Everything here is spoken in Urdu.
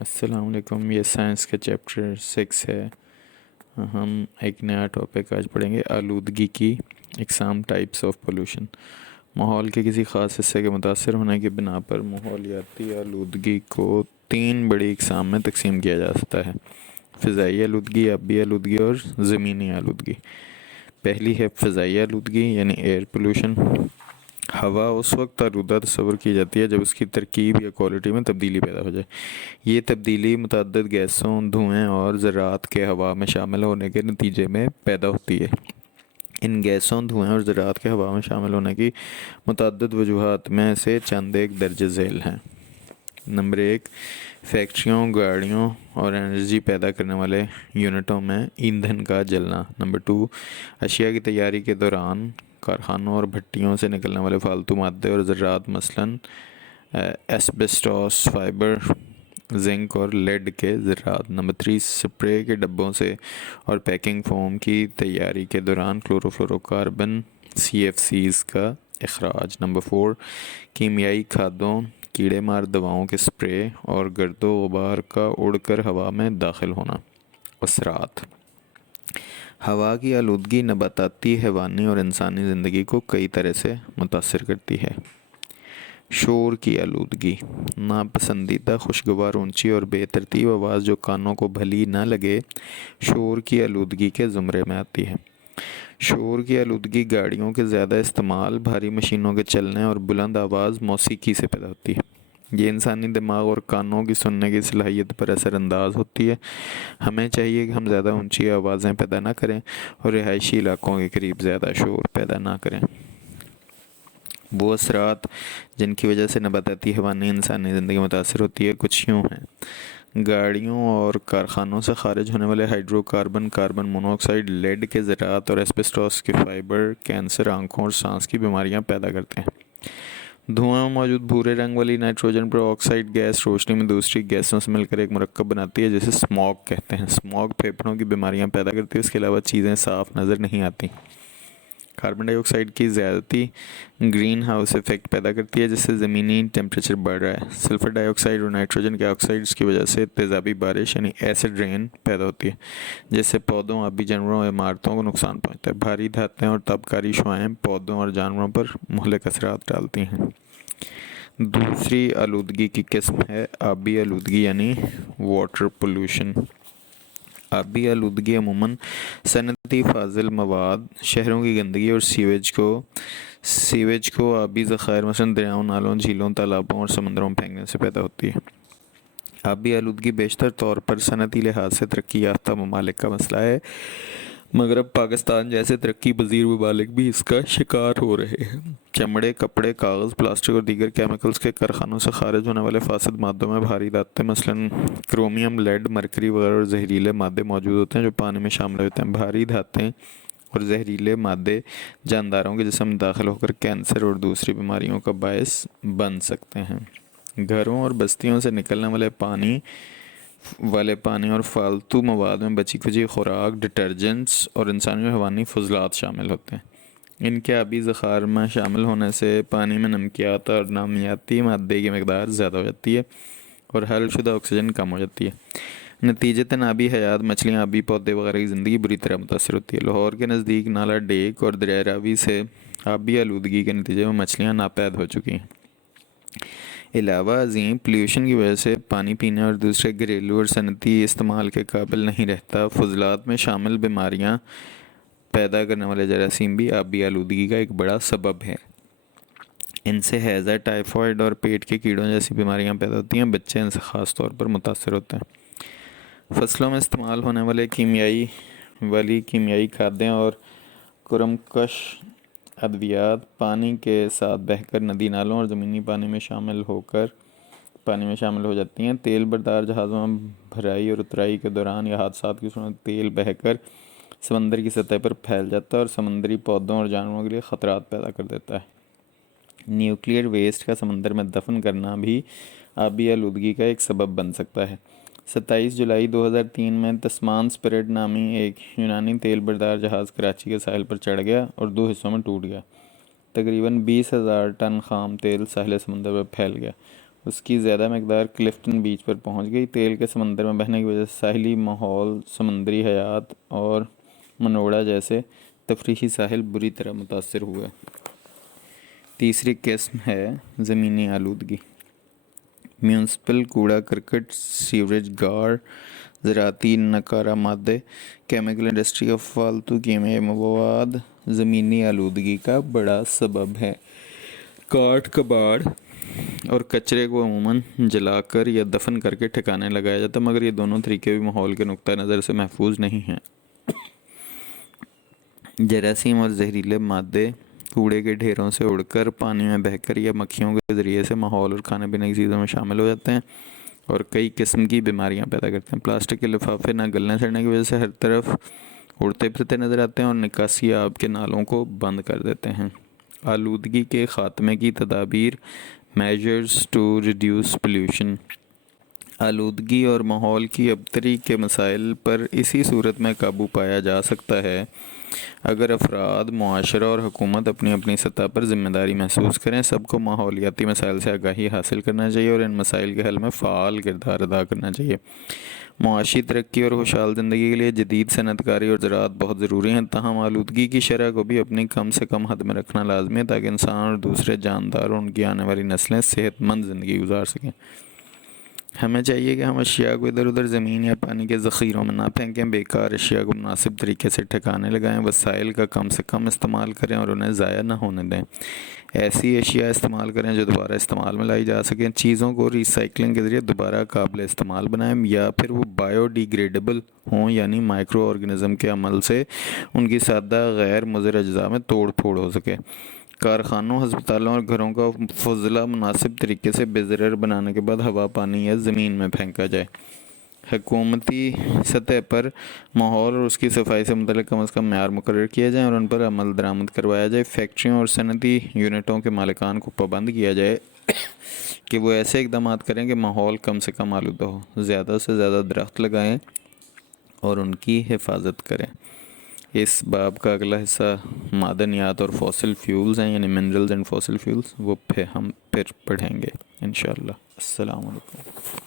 السلام علیکم. یہ سائنس کا چیپٹر 6 ہے. ہم ایک نیا ٹاپک آج پڑھیں گے: آلودگی کی اقسام، ٹائپس آف پولوشن. ماحول کے کسی خاص حصے کے متاثر ہونے کی بنا پر ماحولیاتی آلودگی کو 3 بڑی اقسام میں تقسیم کیا جا سکتا ہے: فضائی آلودگی، آبی آلودگی اور زمینی آلودگی. پہلی ہے فضائی آلودگی یعنی ایئر پولوشن. ہوا اس وقت آلودہ تصور کی جاتی ہے جب اس کی ترکیب یا کوالٹی میں تبدیلی پیدا ہو جائے. یہ تبدیلی متعدد گیسوں، دھوئیں اور ذرات کے ہوا میں شامل ہونے کے نتیجے میں پیدا ہوتی ہے. ان گیسوں، دھوئیں اور ذرات کے ہوا میں شامل ہونے کی متعدد وجوہات میں سے چند ایک درج ذیل ہیں. نمبر 1، فیکٹریوں، گاڑیوں اور انرجی پیدا کرنے والے یونٹوں میں ایندھن کا جلنا. نمبر 2، اشیاء کی تیاری کے دوران کارخانوں اور بھٹیوں سے نکلنے والے فالتو مادے اور ذرات، مثلاً ایسبسٹاس فائبر، زنک اور لیڈ کے ذرات. نمبر 3، سپرے کے ڈبوں سے اور پیکنگ فوم کی تیاری کے دوران کلورو فلورو کاربن CFCs کا اخراج. نمبر 4، کیمیائی کھادوں، کیڑے مار دواؤں کے سپرے اور گرد و غبار کا اڑ کر ہوا میں داخل ہونا. اثرات: ہوا کی آلودگی نباتاتی، حیوانی اور انسانی زندگی کو کئی طرح سے متاثر کرتی ہے. شور کی آلودگی: ناپسندیدہ، خوشگوار، اونچی اور بے ترتیب آواز جو کانوں کو بھلی نہ لگے، شور کی آلودگی کے زمرے میں آتی ہے. شور کی آلودگی گاڑیوں کے زیادہ استعمال، بھاری مشینوں کے چلنے اور بلند آواز موسیقی سے پیدا ہوتی ہے. یہ انسانی دماغ اور کانوں کی سننے کی صلاحیت پر اثر انداز ہوتی ہے. ہمیں چاہیے کہ ہم زیادہ اونچی آوازیں پیدا نہ کریں اور رہائشی علاقوں کے قریب زیادہ شور پیدا نہ کریں. وہ اثرات جن کی وجہ سے نباتاتی، حیوانی، انسانی زندگی متاثر ہوتی ہے کچھ یوں ہیں: گاڑیوں اور کارخانوں سے خارج ہونے والے hydro carbon, carbon monoxide, lead کے ذرات اور ایسبسٹاس کے فائبر کینسر، آنکھوں اور سانس کی بیماریاں پیدا کرتے ہیں. دھواں میں موجود بھورے رنگ والی نائٹروجن پر آکسائڈ گیس روشنی میں دوسری گیسوں سے مل کر ایک مرکب بناتی ہے جسے اسموگ کہتے ہیں. اسموگ پھیپھڑوں کی بیماریاں پیدا کرتی ہے. اس کے علاوہ چیزیں صاف نظر نہیں آتی. کاربن ڈائی آکسائڈ کی زیادتی گرین ہاؤس ایفیکٹ پیدا کرتی ہے جس سے زمینی ٹیمپریچر بڑھ رہا ہے. سلفر ڈائی آکسائڈ اور نائٹروجن کے آکسائڈز کی وجہ سے تیزابی بارش یعنی ایسڈ رین پیدا ہوتی ہے جس سے پودوں، آبی جانوروں اور عمارتوں کو نقصان پہنچتا ہے. بھاری دھاتیں اور تابکاری شعاعیں پودوں اور جانوروں پر مہلک اثرات ڈالتی ہیں. دوسری آلودگی کی قسم ہے آبی آلودگی یعنی واٹر پولوشن. آبی آلودگی عموماً صنعتی فاضل مواد، شہروں کی گندگی اور سیویج کو آبی ذخائر مثلاً دریاؤں، نالوں، جھیلوں، تالابوں اور سمندروں میں پھینکنے سے پیدا ہوتی ہے. آبی آلودگی بیشتر طور پر صنعتی لحاظ سے ترقی یافتہ ممالک کا مسئلہ ہے، مگر اب پاکستان جیسے ترقی پذیر ممالک بھی اس کا شکار ہو رہے ہیں. چمڑے، کپڑے، کاغذ، پلاسٹک اور دیگر کیمیکلز کے کارخانوں سے خارج ہونے والے فاسد مادوں میں بھاری دھاتیں مثلاً کرومیم، لیڈ، مرکری وغیرہ اور زہریلے مادے موجود ہوتے ہیں جو پانی میں شامل ہوتے ہیں. بھاری دھاتیں اور زہریلے مادے جانداروں کے جسم میں داخل ہو کر کینسر اور دوسری بیماریوں کا باعث بن سکتے ہیں. گھروں اور بستیوں سے نکلنے والے پانی اور فالتو مواد میں بچی کھچی خوراک، ڈٹرجنٹس اور انسانی اور حیوانی فضلات شامل ہوتے ہیں. ان کے آبی ذخائر میں شامل ہونے سے پانی میں نمکیات اور نامیاتی مادے کی مقدار زیادہ ہو جاتی ہے اور حل شدہ آکسیجن کم ہو جاتی ہے. نتیجتاً آبی حیات، مچھلیاں، آبی پودے وغیرہ کی زندگی بری طرح متاثر ہوتی ہے. لاہور کے نزدیک نالہ ڈیک اور دریائے راوی سے آبی آلودگی کے نتیجے میں مچھلیاں ناپید ہو چکی ہیں. علاوہ ازیں پلیوشن کی وجہ سے پانی پینے اور دوسرے گھریلو اور صنعتی استعمال کے قابل نہیں رہتا. فضلات میں شامل بیماریاں پیدا کرنے والے جراثیم بھی آبی آلودگی کا ایک بڑا سبب ہے. ان سے ہیضہ، ٹائیفائڈ اور پیٹ کے کیڑوں جیسی بیماریاں پیدا ہوتی ہیں. بچے ان سے خاص طور پر متاثر ہوتے ہیں. فصلوں میں استعمال ہونے والے کیمیائی کھادیں اور کرمکش ادویات پانی کے ساتھ بہہ کر ندی، نالوں اور زمینی پانی میں شامل ہو جاتی ہیں. تیل بردار جہازوں میں بھرائی اور اترائی کے دوران یا حادثات کی صورت تیل بہہ کر سمندر کی سطح پر پھیل جاتا ہے اور سمندری پودوں اور جانوروں کے لیے خطرات پیدا کر دیتا ہے. نیوکلیئر ویسٹ کا سمندر میں دفن کرنا بھی آبی آلودگی کا ایک سبب بن سکتا ہے. 27 جولائی 2003 میں تسمان اسپرٹ نامی ایک یونانی تیل بردار جہاز کراچی کے ساحل پر چڑھ گیا اور 2 حصوں میں ٹوٹ گیا. تقریباً 20,000 ٹن خام تیل ساحل سمندر پر پھیل گیا اس کی زیادہ مقدار کلفٹن بیچ پر پہنچ گئی۔ تیل کے سمندر میں بہنے کی وجہ سے ساحلی ماحول، سمندری حیات اور منوڑا جیسے تفریحی ساحل بری طرح متاثر ہوئے۔ تیسری قسم ہے زمینی آلودگی۔ میونسپل کوڑا کرکٹ، سیوریج گار، زراعتی ناکارہ مادے، کیمیکل انڈسٹری کا فالتو کیمیائی مواد زمینی آلودگی کا بڑا سبب ہے۔ کاٹ کباڑ اور کچرے کو عموماً جلا کر یا دفن کر کے ٹھکانے لگایا جاتا ہے، مگر یہ دونوں طریقے بھی ماحول کے نقطہ نظر سے محفوظ نہیں ہیں۔ جراثیم اور زہریلے مادے کوڑے کے ڈھیروں سے اڑ کر پانی میں بہہ کر یا مکھیوں کے ذریعے سے ماحول اور کھانے پینے کی چیزوں میں شامل ہو جاتے ہیں اور کئی قسم کی بیماریاں پیدا کرتے ہیں۔ پلاسٹک کے لفافے نہ گلنے سڑنے کی وجہ سے ہر طرف اڑتے پھرتے نظر آتے ہیں اور نکاسی آب کے نالوں کو بند کر دیتے ہیں۔ آلودگی کے خاتمے کی تدابیر، میجرز ٹو ریڈیوس پولیوشن۔ آلودگی اور ماحول کی ابتری کے مسائل پر اسی صورت میں قابو پایا جا سکتا ہے اگر افراد، معاشرہ اور حکومت اپنی اپنی سطح پر ذمہ داری محسوس کریں۔ سب کو ماحولیاتی مسائل سے آگاہی حاصل کرنا چاہیے اور ان مسائل کے حل میں فعال کردار ادا کرنا چاہیے۔ معاشی ترقی اور خوشحال زندگی کے لیے جدید صنعت کاری اور زراعت بہت ضروری ہیں، تاہم آلودگی کی شرح کو بھی اپنی کم سے کم حد میں رکھنا لازمی ہے تاکہ انسان اور دوسرے جاندار اور ان کی آنے والی نسلیں صحت مند زندگی گزار سکیں۔ ہمیں چاہیے کہ ہم اشیاء کو ادھر ادھر زمین یا پانی کے ذخیروں میں نہ پھینکیں، بیکار اشیاء کو مناسب طریقے سے ٹھکانے لگائیں، وسائل کا کم سے کم استعمال کریں اور انہیں ضائع نہ ہونے دیں۔ ایسی اشیاء استعمال کریں جو دوبارہ استعمال میں لائی جا سکیں۔ چیزوں کو ری سائیکلنگ کے ذریعے دوبارہ قابل استعمال بنائیں یا پھر وہ بایو ڈی گریڈیبل ہوں، یعنی مائکرو آرگنزم کے عمل سے ان کی سادہ غیر مضر اجزاء میں توڑ پھوڑ ہو سکے۔ کارخانوں، ہسپتالوں اور گھروں کا فضلہ مناسب طریقے سے بے ضرر بنانے کے بعد ہوا، پانی یا زمین میں پھینکا جائے۔ حکومتی سطح پر ماحول اور اس کی صفائی سے متعلق کم از کم معیار مقرر کیے جائیں اور ان پر عمل درآمد کروایا جائے۔ فیکٹریوں اور صنعتی یونٹوں کے مالکان کو پابند کیا جائے کہ وہ ایسے اقدامات کریں کہ ماحول کم سے کم آلودہ ہو۔ زیادہ سے زیادہ درخت لگائیں اور ان کی حفاظت کریں۔ اس باب کا اگلا حصہ معدنیات اور فوسل فیولز ہیں، یعنی منرلز اینڈ فوسل فیولز، وہ ہم پھر پڑھیں گے انشاءاللہ۔ السلام علیکم۔